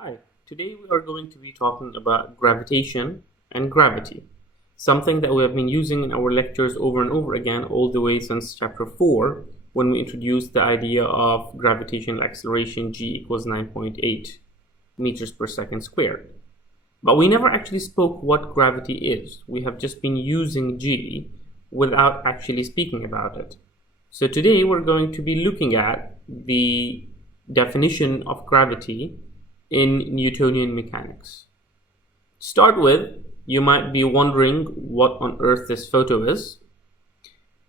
Hi, today we are going to be talking about gravitation and gravity, something that we have been using in our lectures over and over again all the way since chapter 4 when we introduced the idea of gravitational acceleration g equals 9.8 meters per second squared. But we never actually spoke what gravity is. We have just been using g without actually speaking about it. So today we're going to be looking at the definition of gravity in Newtonian mechanics. To start with, you might be wondering what on earth this photo is.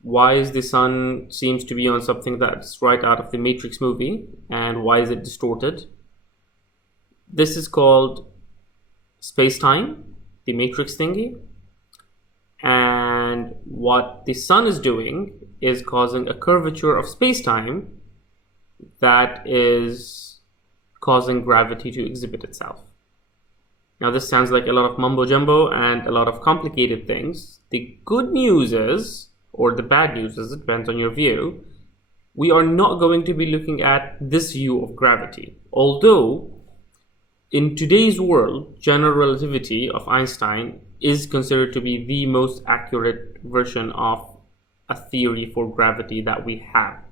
Why is the sun seems to be on something that's right out of the Matrix movie, and why is it distorted? This is called space-time, the Matrix thingy, and what the sun is doing is causing a curvature of space-time that is causing gravity to exhibit itself. Now this sounds like a lot of mumbo jumbo and a lot of complicated things. The good news is, or the bad news is, it depends on your view, we are not going to be looking at this view of gravity. Although in today's world, general relativity of Einstein is considered to be the most accurate version of a theory for gravity that we have,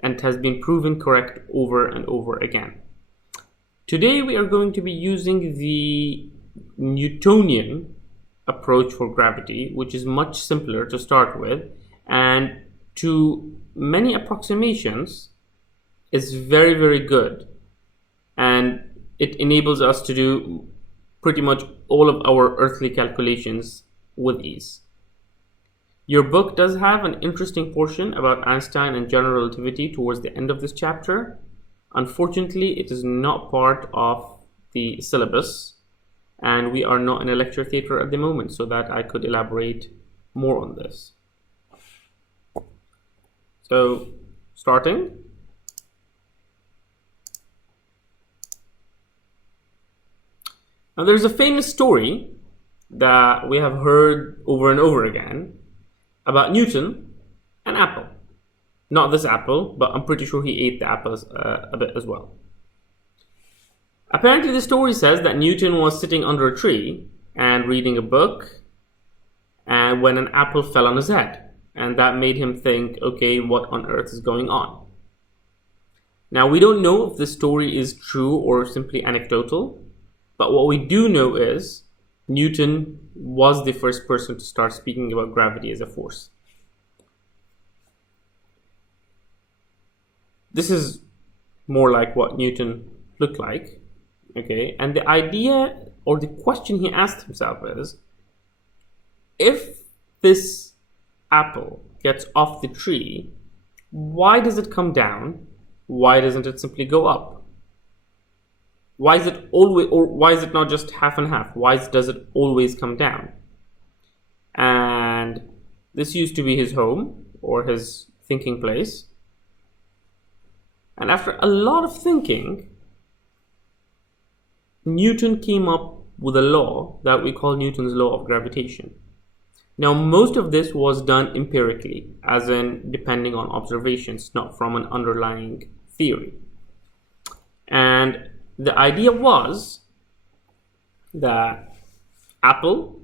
and has been proven correct over and over again. Today we are going to be using the Newtonian approach for gravity, which is much simpler to start with, and to many approximations is very, very good, and it enables us to do pretty much all of our earthly calculations with ease. Your book does have an interesting portion about Einstein and general relativity towards the end of this chapter. Unfortunately, it is not part of the syllabus, and we are not in a lecture theater at the moment, so that I could elaborate more on this. So, starting. Now, there's a famous story that we have heard over and over again about Newton and apple. Not this apple, but I'm pretty sure he ate the apples a bit as well. Apparently the story says that Newton was sitting under a tree and reading a book, and when an apple fell on his head, and that made him think, okay, what on earth is going on? Now we don't know if this story is true or simply anecdotal, but what we do know is Newton was the first person to start speaking about gravity as a force. This is more like what Newton looked like, okay? And the idea or the question he asked himself is, if this apple gets off the tree, why does it come down? Why doesn't it simply go up? Why is it always, or why is it not just half and half? Why does it always come down? And this used to be his home or his thinking place. And after a lot of thinking, Newton came up with a law that we call Newton's law of gravitation. Now, most of this was done empirically, as in depending on observations, not from an underlying theory. And the idea was that apple,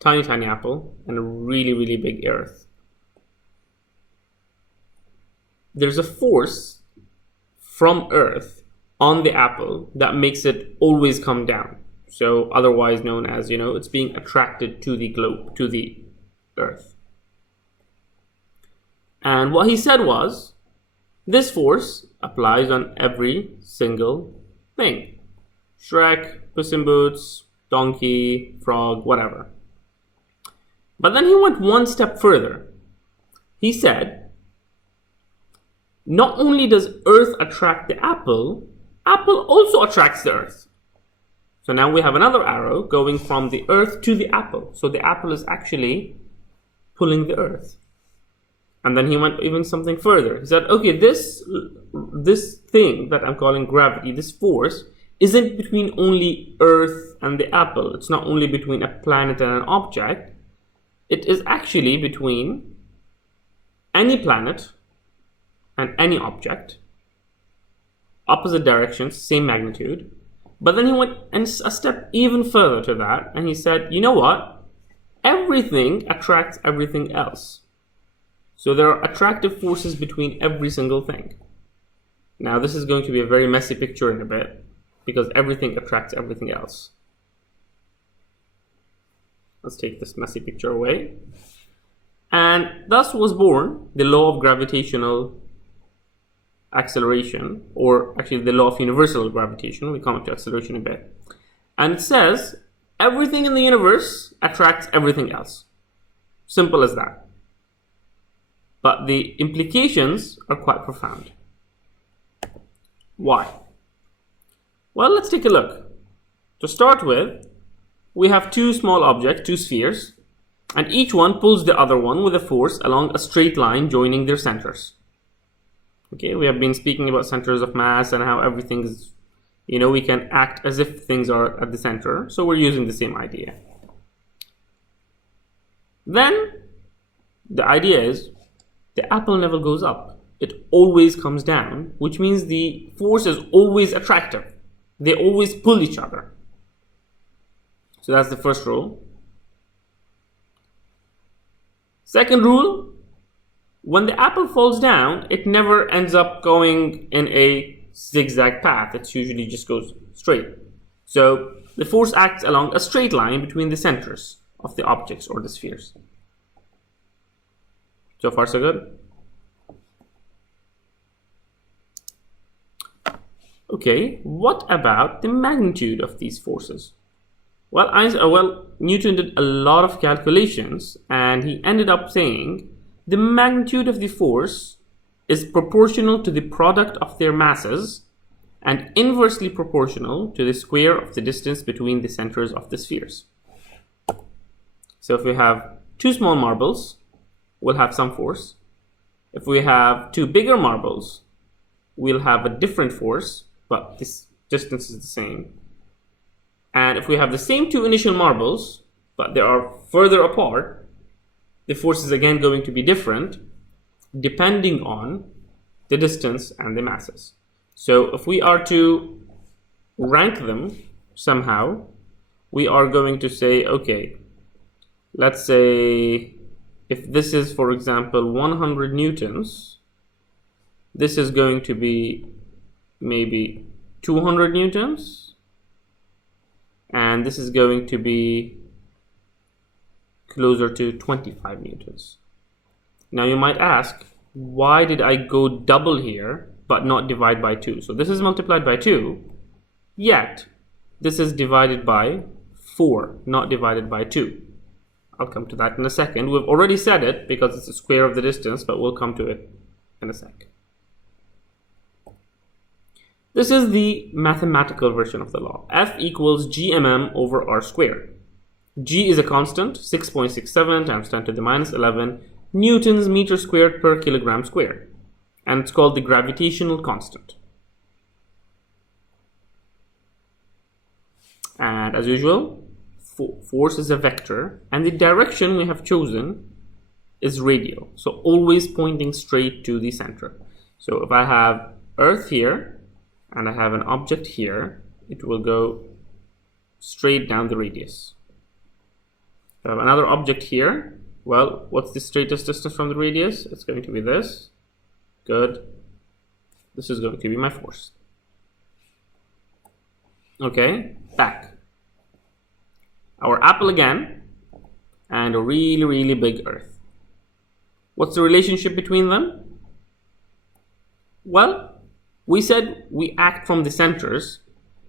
tiny, tiny apple, and a really, really big earth. There's a force from Earth on the apple that makes it always come down. So otherwise known as, it's being attracted to the globe, to the Earth. And what he said was, this force applies on every single thing. Shrek, Puss in Boots, donkey, frog, whatever. But then he went one step further. He said, not only does Earth attract the apple, apple also attracts the Earth. So now we have another arrow going from the Earth to the apple. So the apple is actually pulling the Earth. And then he went even something further. He said, okay, this thing that I'm calling gravity, this force, isn't between only Earth and the apple. It's not only between a planet and an object. It is actually between any planet and any object, opposite directions, same magnitude, But then he went a step even further to that, and he said, you know what? Everything attracts everything else. So there are attractive forces between every single thing. Now this is going to be a very messy picture in a bit, because everything attracts everything else. Let's take this messy picture away. And thus was born the law of gravitational acceleration, or actually the law of universal gravitation. We come up to acceleration in a bit. And it says everything in the universe attracts everything else. Simple as that. But the implications are quite profound. Why? Well, let's take a look. To start with, we have two small objects, two spheres, and each one pulls the other one with a force along a straight line joining their centers. Okay, we have been speaking about centers of mass and how everything is, we can act as if things are at the center. So we're using the same idea. Then the idea is the apple never goes up. It always comes down, which means the force is always attractive. They always pull each other. So that's the first rule. Second rule, when the apple falls down, it never ends up going in a zigzag path. It usually just goes straight. So the force acts along a straight line between the centers of the objects or the spheres. So far, so good. Okay, what about the magnitude of these forces? Well, Newton did a lot of calculations, and he ended up saying the magnitude of the force is proportional to the product of their masses and inversely proportional to the square of the distance between the centers of the spheres. So if we have two small marbles, we'll have some force. If we have two bigger marbles, we'll have a different force, but this distance is the same. And if we have the same two initial marbles, but they are further apart, the force is again going to be different depending on the distance and the masses. So if we are to rank them somehow, we are going to say, okay, let's say if this is, for example, 100 newtons, this is going to be maybe 200 newtons. And this is going to be closer to 25 newtons. Now you might ask, why did I go double here but not divide by 2? So this is multiplied by 2, yet this is divided by 4, not divided by 2. I'll come to that in a second. We've already said it because it's the square of the distance, but we'll come to it in a sec. This is the mathematical version of the law. F equals gmm over r squared. G is a constant, 6.67 times 10 to the minus 11 newtons meter squared per kilogram squared. And it's called the gravitational constant. And as usual, force is a vector, and the direction we have chosen is radial. So always pointing straight to the center. So if I have Earth here, and I have an object here, it will go straight down the radius. If I have another object here, well, what's the straightest distance from the radius? It's going to be this. Good. This is going to be my force. Okay, back. Our apple again, and a really, really big Earth. What's the relationship between them? Well, we said we act from the centers,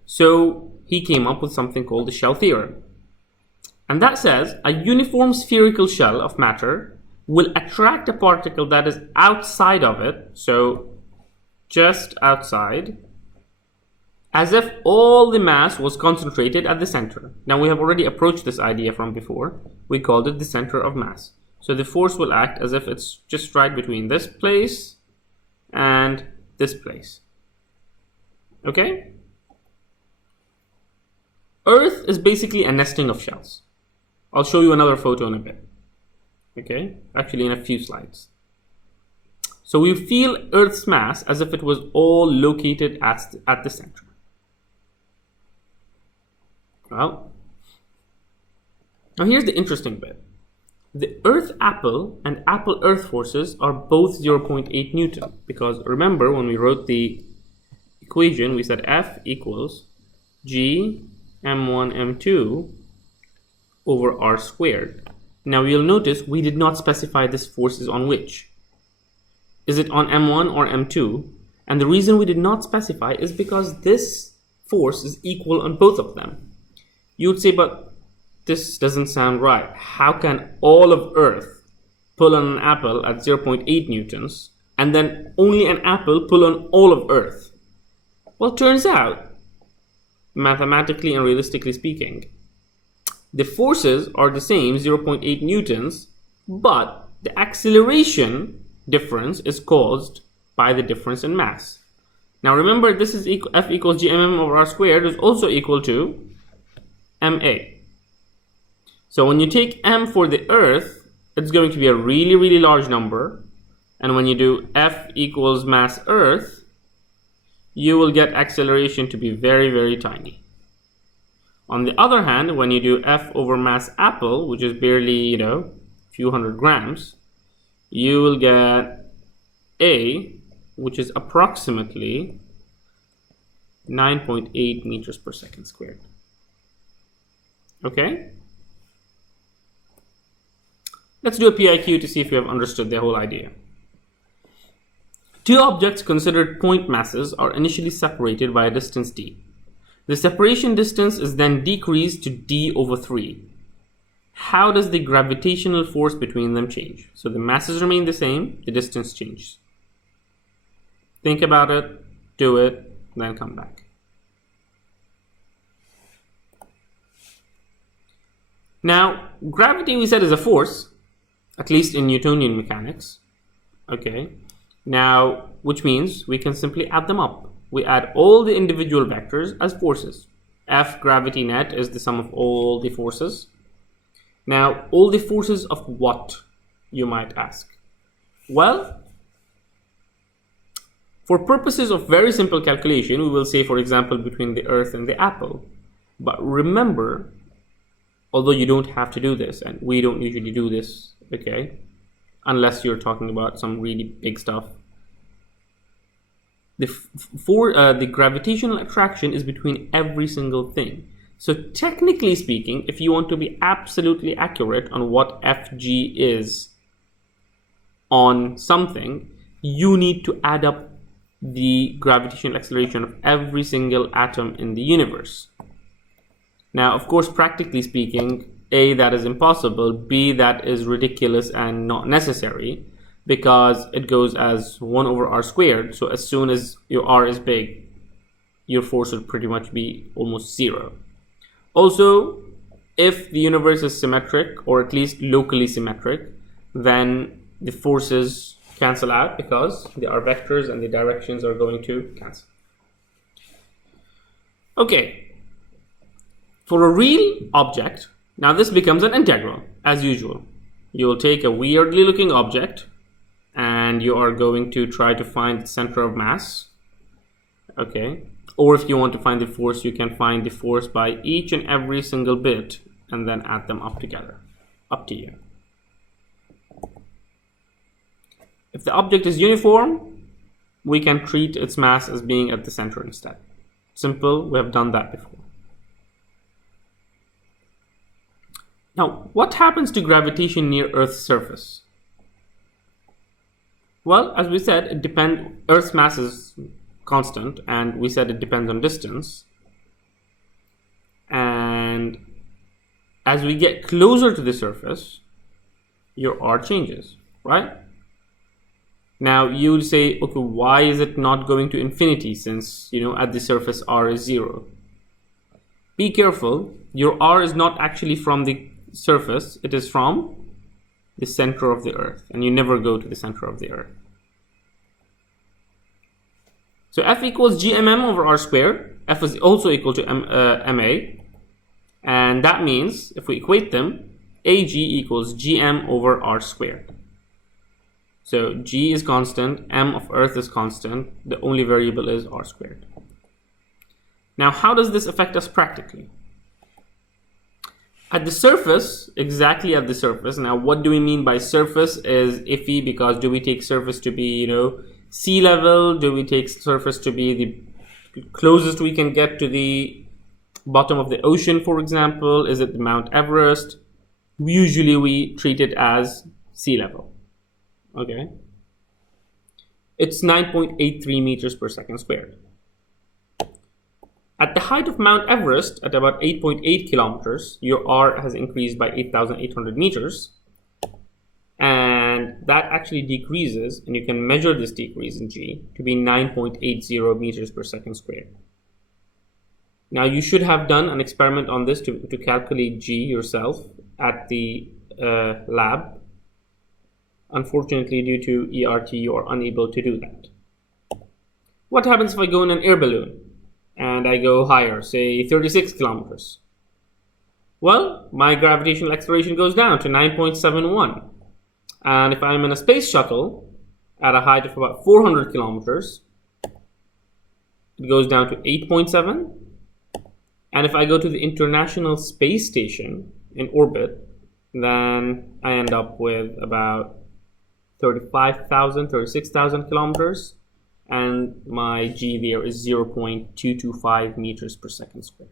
so he came up with something called the shell theorem. And that says a uniform spherical shell of matter will attract a particle that is outside of it, so just outside, as if all the mass was concentrated at the center. Now we have already approached this idea from before. We called it the center of mass. So the force will act as if it's just right between this place and this place. Okay? Earth is basically a nesting of shells. I'll show you another photo in a bit. Okay? Actually, in a few slides. So we feel Earth's mass as if it was all located at the center. Well, now here's the interesting bit. The Earth-Apple and Apple-Earth forces are both 0.8 Newton, because remember when we wrote the equation, we said F equals G m1 m2 over r squared. Now you'll notice we did not specify this force is on which. Is it on m1 or m2? And the reason we did not specify is because this force is equal on both of them. You would say, but this doesn't sound right. How can all of Earth pull on an apple at 0.8 newtons and then only an apple pull on all of Earth? Well, it turns out, mathematically and realistically speaking, the forces are the same, 0.8 newtons, but the acceleration difference is caused by the difference in mass. Now remember, this is F equals gmm over r squared is also equal to ma. So when you take m for the Earth, it's going to be a really, really large number. And when you do F equals mass Earth, you will get acceleration to be very, very tiny. On the other hand, when you do F over mass Apple, which is barely, a few hundred grams, you will get A, which is approximately 9.8 meters per second squared. Okay? Let's do a PIQ to see if you have understood the whole idea. Two objects considered point masses are initially separated by a distance d. The separation distance is then decreased to d over 3. How does the gravitational force between them change? So the masses remain the same, the distance changes. Think about it, do it, then come back. Now, gravity we said is a force, at least in Newtonian mechanics. Okay. Now, which means we can simply add them up. We add all the individual vectors as forces. F gravity net is the sum of all the forces. Now, all the forces of what, you might ask? Well, for purposes of very simple calculation, we will say, for example, between the Earth and the apple. But remember, although you don't have to do this, and we don't usually do this, okay, unless you're talking about some really big stuff, the gravitational attraction is between every single thing. So technically speaking, if you want to be absolutely accurate on what Fg is on something, you need to add up the gravitational acceleration of every single atom in the universe. Now, of course, practically speaking, A, that is impossible, B, that is ridiculous and not necessary, because it goes as 1 over r squared. So as soon as your r is big, your force would pretty much be almost 0. Also, if the universe is symmetric, or at least locally symmetric, then the forces cancel out because they are vectors and the directions are going to cancel. Okay, for a real object, now this becomes an integral, as usual. You will take a weirdly looking object and you are going to try to find the center of mass. Okay, or if you want to find the force, you can find the force by each and every single bit and then add them up together. Up to you. If the object is uniform, we can treat its mass as being at the center instead. Simple, we have done that before. Now, what happens to gravitation near Earth's surface? Well, as we said, it depends. Earth's mass is constant, and we said it depends on distance. And as we get closer to the surface, your r changes, right? Now you would say, okay, why is it not going to infinity since, at the surface r is 0? Be careful, your r is not actually from the surface, it is from the center of the Earth, and you never go to the center of the Earth. So F equals gmm over r squared. F is also equal to ma, and that means if we equate them, ag equals gm over r squared. So g is constant, m of Earth is constant, the only variable is r squared. Now, how does this affect us practically? At the surface, exactly at the surface. Now, what do we mean by surface is iffy, because do we take surface to be, sea level? Do we take surface to be the closest we can get to the bottom of the ocean, for example? Is it the Mount Everest? Usually we treat it as sea level. Okay. It's 9.83 meters per second squared. At the height of Mount Everest, at about 8.8 kilometers, your R has increased by 8,800 meters. And that actually decreases, and you can measure this decrease in G to be 9.80 meters per second squared. Now, you should have done an experiment on this to calculate G yourself at the lab. Unfortunately, due to ERT, you are unable to do that. What happens if I go in an air balloon and I go higher, say 36 kilometers? Well, my gravitational acceleration goes down to 9.71. And if I'm in a space shuttle at a height of about 400 kilometers, it goes down to 8.7. And if I go to the International Space Station in orbit, then I end up with about 36,000 kilometers, and my G there is 0.225 meters per second squared.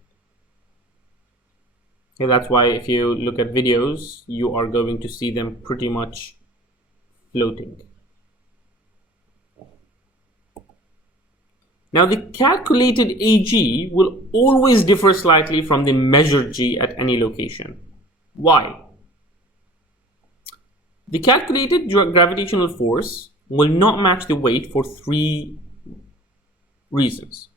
Okay, that's why if you look at videos, you are going to see them pretty much floating. Now, the calculated AG will always differ slightly from the measured G at any location. Why? The calculated gravitational force will not match the weight for 3 reasons.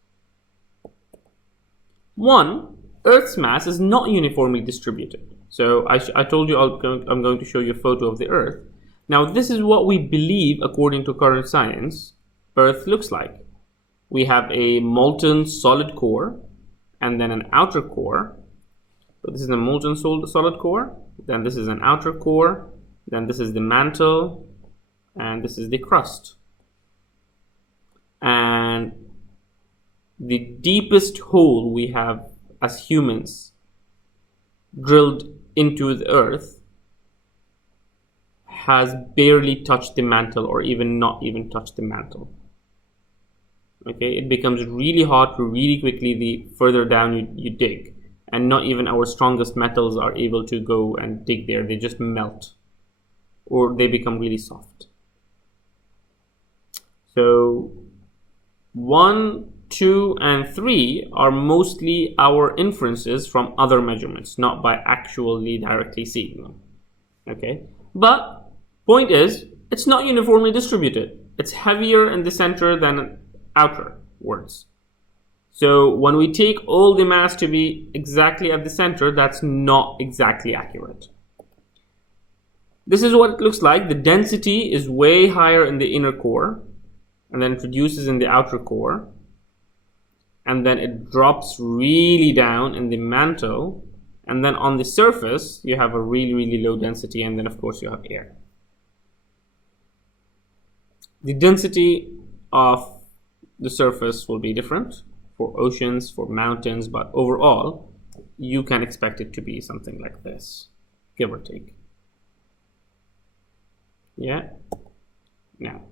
1, Earth's mass is not uniformly distributed. So I told you I'm going to show you a photo of the Earth. Now, this is what we believe, according to current science, Earth looks like. We have a molten solid core and then an outer core. So this is a molten solid core, then this is an outer core, then this is the mantle, and this is the crust. And the deepest hole we have as humans drilled into the Earth has barely touched the mantle, or not even touched the mantle. Okay, it becomes really hot really quickly the further down you dig, and not even our strongest metals are able to go and dig there. They just melt, or they become really soft. So 1, 2, and 3 are mostly our inferences from other measurements, not by actually directly seeing them. Okay, but point is, it's not uniformly distributed. It's heavier in the center than outerwards. So when we take all the mass to be exactly at the center, that's not exactly accurate. This is what it looks like. The density is way higher in the inner core, and then it reduces in the outer core, and then it drops really down in the mantle, and then on the surface you have a really low density, and then of course you have air. The density of the surface will be different for oceans, for mountains, but overall you can expect it to be something like this, give or take. Yeah. Now,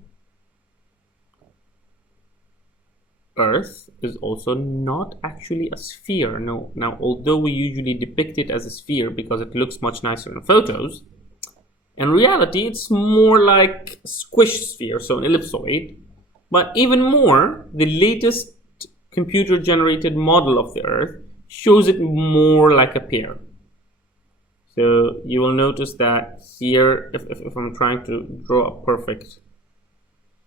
Earth is also not actually a sphere. No. Now, although we usually depict it as a sphere because it looks much nicer in photos, in reality it's more like a squished sphere, so an ellipsoid. But even more, the latest computer generated model of the Earth shows it more like a pear. So you will notice that here, if I'm trying to draw a perfect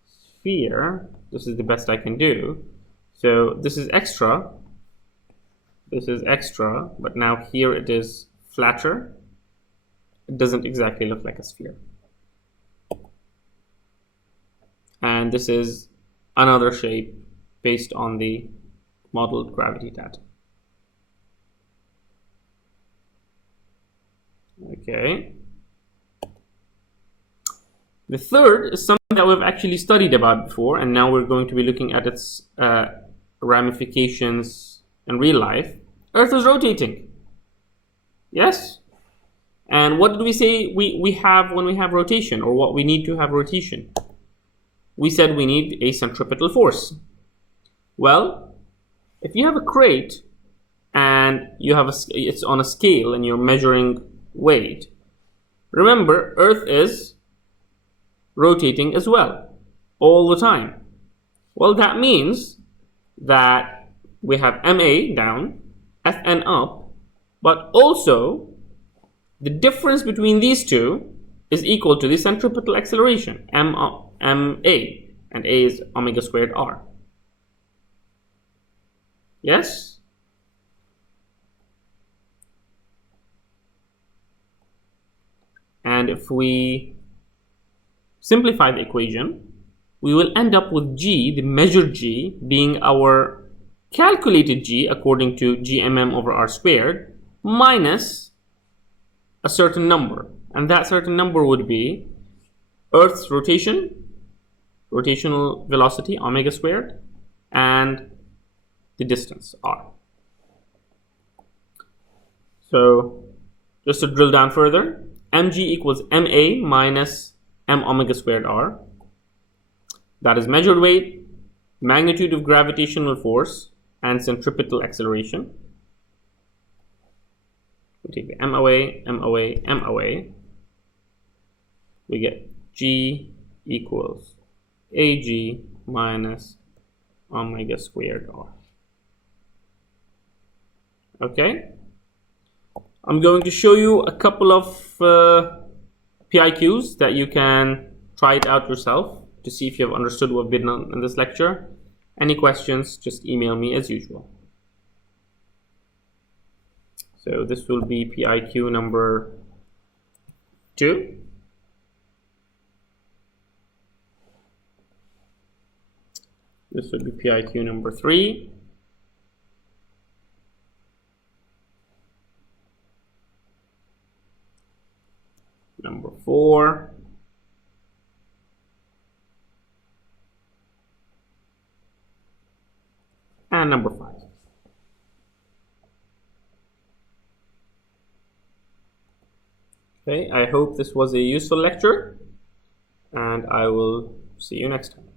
sphere, this is the best I can do. So this is extra, but now here it is flatter. It doesn't exactly look like a sphere. And this is another shape based on the modeled gravity data. Okay. The third is something that we've actually studied about before, and now we're going to be looking at its ramifications in real life. Earth is rotating. Yes? And what did we say we have when we have rotation, or what we need to have rotation? We said we need a centripetal force. Well, if you have a crate and you have it's on a scale and you're measuring weight, remember Earth is rotating as well all the time. Well, that means that we have MA down, FN up, but also the difference between these two is equal to the centripetal acceleration, MA, and A is omega squared R. Yes? And if we simplify the equation, we will end up with G, the measured G, being our calculated G according to GMM over R squared, minus a certain number. And that certain number would be Earth's rotational velocity, omega squared, and the distance, R. So just to drill down further, mg equals ma minus m omega squared r. That is measured weight, magnitude of gravitational force, and centripetal acceleration. We take the m away, m away, m away. We get g equals ag minus omega squared r. Okay, I'm going to show you a couple of PIQs that you can try it out yourself to see if you have understood what we've done in this lecture. Any questions, just email me as usual. So this will be PIQ number 2. This will be PIQ number 3. Number 4. And number 5. Okay, I hope this was a useful lecture, and I will see you next time.